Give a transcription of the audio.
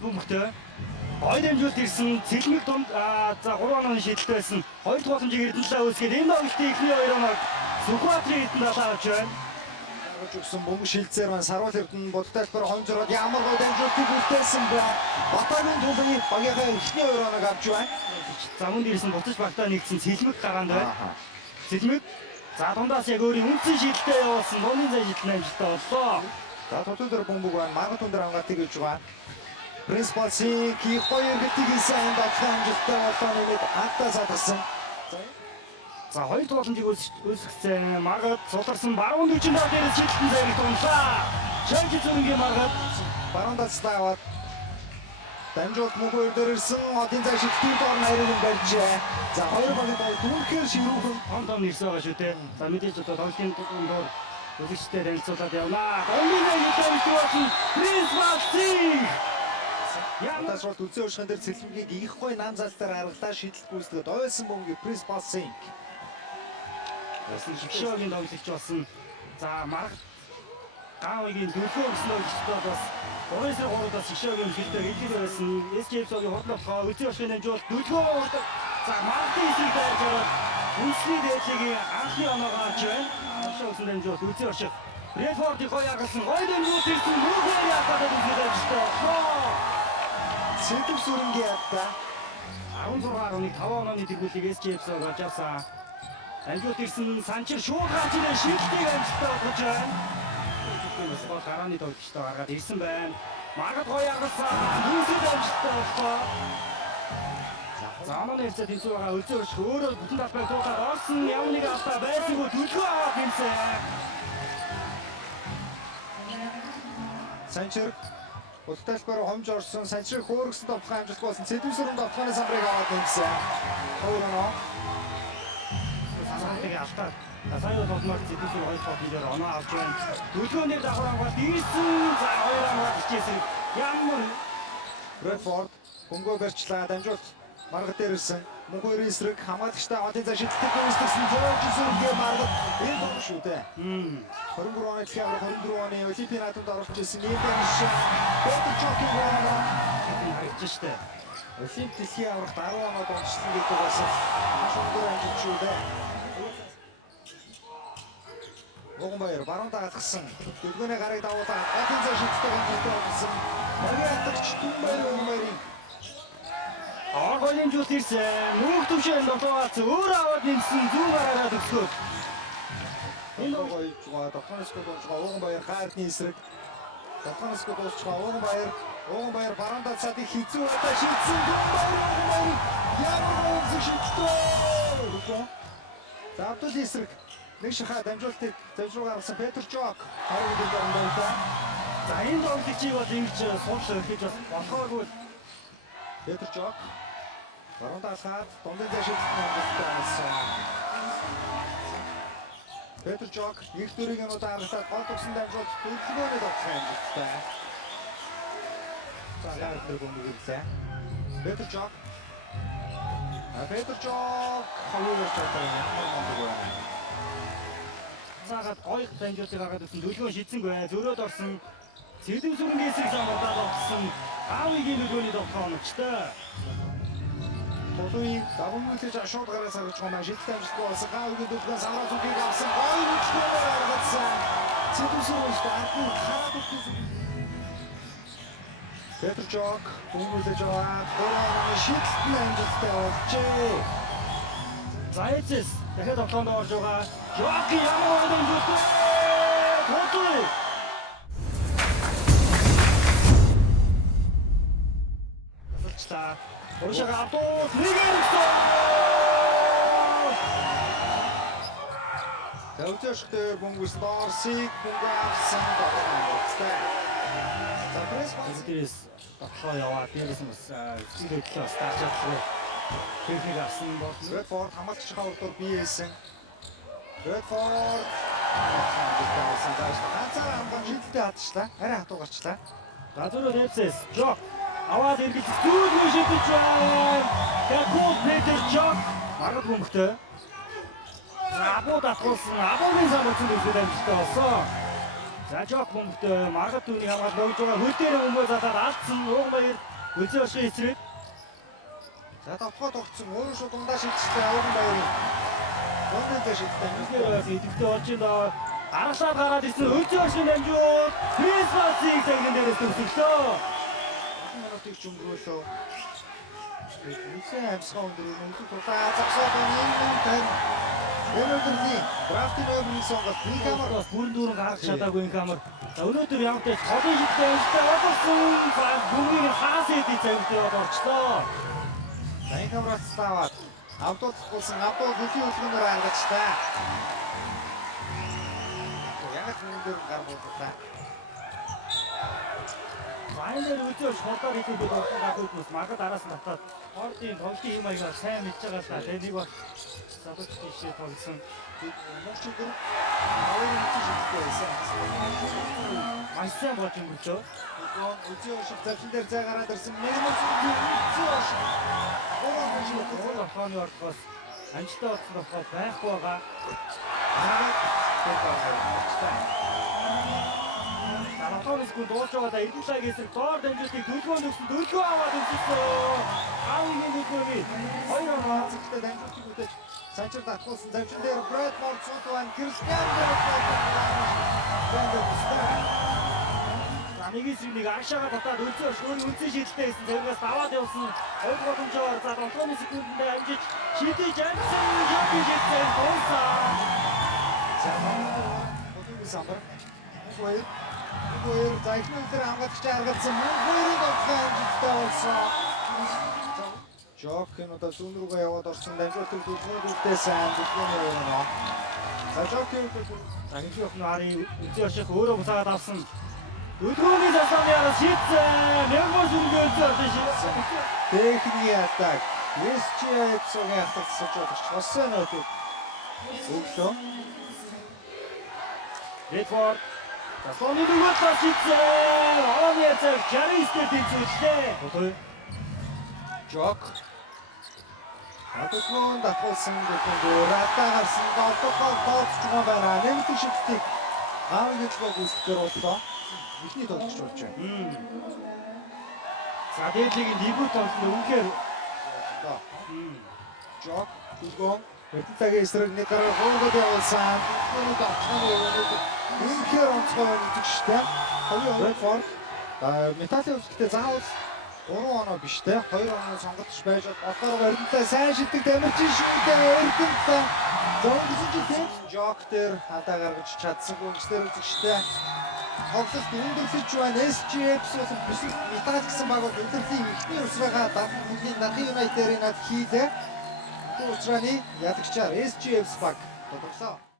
Маргад бөмбөгтэй. Хоёр дамжуулт ирсэн цэлмэг дунд за 3 ононы шийдэлтэй байсан. Хоёр дахь боломжийг Эрдэнэлээ үүсгээд энэ тоглолтын эхний 2 оног Сүхбаатарын эдэнд авч байна. Гаргаж өгсөн бөмбөг шилжсээр маань Саруул Эрдэнэ бодтайлбар хонжроод ямар гой дамжуултыг үлдээсэн бэ? Батагийн тулын багийнхаа эхний 2 оног авч байна. Замунд ирсэн буцаж багтаа нэгдсэн цэлмэг гараанд байна. Цэлмэг за дундаас яг өөрийн үндсэн шийдэлтэй явуулсан дундын зай шийдэл амжилттай боллоо. За тутал дээр бөмбөг байна. Маргад өндөр хамгаалтыг хийж байгаа. Принципалси ки хоёр гэдгийг сайн батлан амжилттай болоо нэмээд хатаа садгсан. За хоёр дахь боломжийг үүсгэсэн Маргад суларсан баруун 40 доо дээрээс шийдэлтэн зайг тунлаа. Шанж зүрэнгийн Маргад баруун талцтай аваад дамжуулт мөнхөөр дээр ирсэн одын цай шигтийн доор найрыг барьжээ. За хоёр багт түнхээр ширүүхэн том нэрс байгаа шүү дээ. За мэдээж одоо тоглолтын дундор үзэгчтэй танилцуулаад явнаа. Домино юутай болсон Принципалси. Янаас бол үзэн уушхан дээр цэлмгийг их гой нам залтаар харгалаа шийдэл гүйцэтгэд ойлсон бөмбөгийг Принципалси. Ясан хөвшөөгийн тоглогч болсон. За Маргад Гаавигийн дөрвөө гэсэн тоглогчдод бас 3-3-аас хөвшөөгийн хилтэй хэлдэг байсан. SJF-ийн хотлохоо үзэн уушхын дамжуулт дөрвөө. За Маргадын эсрэг дайрж аваад үндэсний дээдлигийн анхны оноог авч байна. Хөвшөөгийн дамжуулт үзэн уушх Брэдфордын гоё агалсан гоё дамжуулт ирсэн мөрөөр яатаад үзээд ажиллаа. Сэтэв сүрэнгийн ядта 16.5 онооны тэргүүлийг SJF-ээр олж авсан. Амжилт ирсэн Санчир шууд гарч ирээ шийдэлтийг амжилттай болгож байна. Тэгвэл гол гарааны тоглогчтой гаргаад ирсэн байна. Маргад гоё агалсан. Юусэд амжилттай боллоо. За манай хэвцээ тэнцүү байгаа өзөөш өөрөө бүтэн талбайг туулаад орсон ямар нэг автаа байсангүй төлгөө аваад ирсэн. Санчир Удтайлбар хомж орсон Санчирыг хөөргсөн товтлогын амжилт болсон Сэтэв сүрэн товтлогын самбарыг аваад ирсэн. Хоёр оноо Санчирыг автаад сая болмоор Сэтэв сүрэн хоёр тоглолтоор оноо авч байна. Төлгөөний давхар аваад ирсэн. За хоёр оноо бичээсэн. Ямар Брэдфорд бөмбөг барьчлаа дамжуулт Маргад дээр ирсэн. Мөнхөөрийн эсрэг хамгаалагчтай одын цай шидэлтийг үүсгэсэн Жорж Сүрэнгийн Маргад энэ том шүү дээ. 23 оны дэлхийн аврах 24 оны Олимпийн наадамд оролцож ирсэн ийм дэвшин Петр Чокийн гол харагдаж штэ. Олимп дэлхийн аврах 10 оноо донцсон гэдэг бас шундыр амжилт шүү дээ. Огонбаяр баруун даалгасан. Дөлгөөний гарыг дагуулаад одын цай шидэлтийг амжилттай болсон. Багийн атагч Түнбаяр Огонбаярын Голийн жуулт ирсэн. Мөнх төвшөнд дотоогоос өөр аваад нэмсэн зүүн гараараа төгсгөөд. Энэ гоё жугаа Дотгоноос дуусгаа Огонбаяр хаартны эсрэг. Дотгоноос дуусгаа Огонбаяр баруун цаадыг хизүү удаа шийдсэн Огонбаяр ямар өнцөг шийдтээ. Давтал эсрэг нэг шахаа дамжуултыг зөвшөөрөг гаргасан Петр Чок харин дээр байна. За энэ тоглогчийг бол ингэж суулж өгч бас болохоогүй. Петр Чок баруун даалгаад дундын зай шийдэлтний амжилттай болсон. Петр Чок их дөрийг нь удаа харагдаад гол төгсөн дамжуулт төлөвлөгөөний тоглох амжилттай. За яг тэр бөмбөг ирлээ. Петр Чок хоёроор чадсан ямар бөмбөг байна. Цагаад гоё дамжуултыг гаргаад ирсэн төлгөө шийдсэнгүй. Зөрөөд орсон Сэтэв сүрэнгийн эсрэг замуудад олсон Гаавигийн төлгөөний тоглох оногчтой. Тулын давмуулж шууд гараас гарч байгаа шилдэг амжилттай болсон Гаавигийн төлгөөс аваад зүгийг авсан гоё хөдөлгөөнөөр гаргасан. Сэтэв сүрэн стартын хараад өгсөн. Петр Чок дөнгөж аваад гурван шилдэг амжилттай болжээ. За эцэс дахиад тоглоонд орж байгаа. Жоки ямар дамжуулт вэ? Тулын Ошага автобус нэгэн. Төвчөштэй бөмбөс Дорсиг бөмбөг авсан байна. За Пресс тоглоо яваа. Дээрээс нь бас зүйдлээ бас таачаагүй. Техник авсан бол Брэдфорд хамгаалчдын урдуур биеэсэн. Брэдфорд ганцаараа хамгаалж шийдэлтэй хатчлаа. Арай хатуу гарчлаа. газруу нэвсэс Жок аваад эргэж зүйдлээ шийдэж байна. Каков Петр Жок Маргад бөмбөгтэй. Абуу татгуулсан. Абуугийн сан утсан үзэл амжилттай болсон. За жок бомбт маргад түүний хамгаалж богж байгаа хөл дээр өмөө залаад алдсан Ууганбаяр үлзий оршин эсрэг. За товхоо тогтсон өөрөө шууд ундаа шидчихсэн Ууганбаяр. Дундаа шидсэн. Идэвхтэй орж ин аргалаад гараад ирсэн үлзий оршин дамжууд Крисмасыг цагийн дээрээс төвсөглөө. Минутыг ч өнгөрөөлөө. Үсэн амсгаа өндөр өндөр тулаа зогсоод энэ тань. Өнөөдрийн драфтын өмнө сонголт нэг хамар бас бүрэн дүүрэн гаргах чадаагүй энэ хамар. За өнөөдөр ямар ч цолын шидтэй өстэй одорсон. За бүгдийг хаас эдий цагийн дээр орчлоо. энэ хамраас таваад автоцолсон апол хөлийн үлгэнээр ангацтай. Яг өндөр гар боллоо. Майнер үгүй шолдоор хийдэг болоод бас магад араас нь татаад ордын тоглолтын юм аягаар сайн мэдж байгаа л да. Нэг бол садч тийшээ тоглосон. Мөчгөр аваар мэдчих шигтэй байсан. Майсан болж өнгөрчөө. Үзээ шиг завчин дээр зай гараад ирсэн. Мэрмэс үзээ шиг. Өөр хооны ордоос амжилттай болсон болохоор байхгүй байгаа. Таратонс гол дуусж байгаа эдэн цаг эсрэг доор дамжуултыг дөлгөөнд өгсөн дөлгөө аваад өгсөн. Аавын дөлгөөний хоёр Цэгтэй дамжуултыг үтэж цаашид татгуулсан завчин дээр Брэдмор цуутван Кристиан нэг эсрэг агшаага татаад үлзээ шөөрийн үлзээ шийдэлтэй байсан зэрэгээс даваад явсан. Хоёр боломжоор за 7 секундэд амжиж шийдэж амжсан япи шийдсэн дуусаа. За одоо самбар. Хоёр зайхнуудаар хамгаалж аргалсан хоёрыг авсан амжилттай болсон. Жокын одоо зүүн рүүгээ яваад орсон дамжуултыг дөлгөөнүүдтэй сайн дөлгөөний өрнө. За Жокын Анхны охнарын үлзээ орших өөрөө бусаагаад авсан. Дөлгөөний засааны араас шийдсэн. Мягмар сүргээ үлзээ оршин шийдсэн. техникийн атак. SGX-ийн атак сууж байгаа хосын нөтөд. Өглөө. Редфорд засааны дөлгөөд шийдсэн. Оны цаг 69-д тэнцвэрлээ. Жок. Атакон датуулсан дөлгөөр атаа гарсан голдохоо тооцч байгаа нэмэлт шигтийг аавын төлөв үүсгэр боллоо. Ихний тоглож болж байна. За дээдлийг дебют тоглолт үнэхээр Жок дөлгөөн Бэтэлтэгийн эсрэг нэг гараа хоогод явуулсан. Өнөөдөр авчихсан үнэхээр онцгой үзэгчтэй. Хоёр Форд металлын үзэгчтэй заавал 3 оноо биш те 2 оноо сонгогдож байж болохоор Эрдэнэтэй сайн шилдэг дамирчин шүүтэй Эрдэнэтэй зовлон жишээ Жок дээр хадаа гаргаж чадсан гүнзгэр үзэгчтэй тоглолт өндөрлөж байна. SGX бас бишиг металл гэсэн баг бол өндөрлөлийн ихний усраагаа Дархан Юнайтedийн над хийлээ. Уусраны ядагчаар SGX баг тодорхойлоо.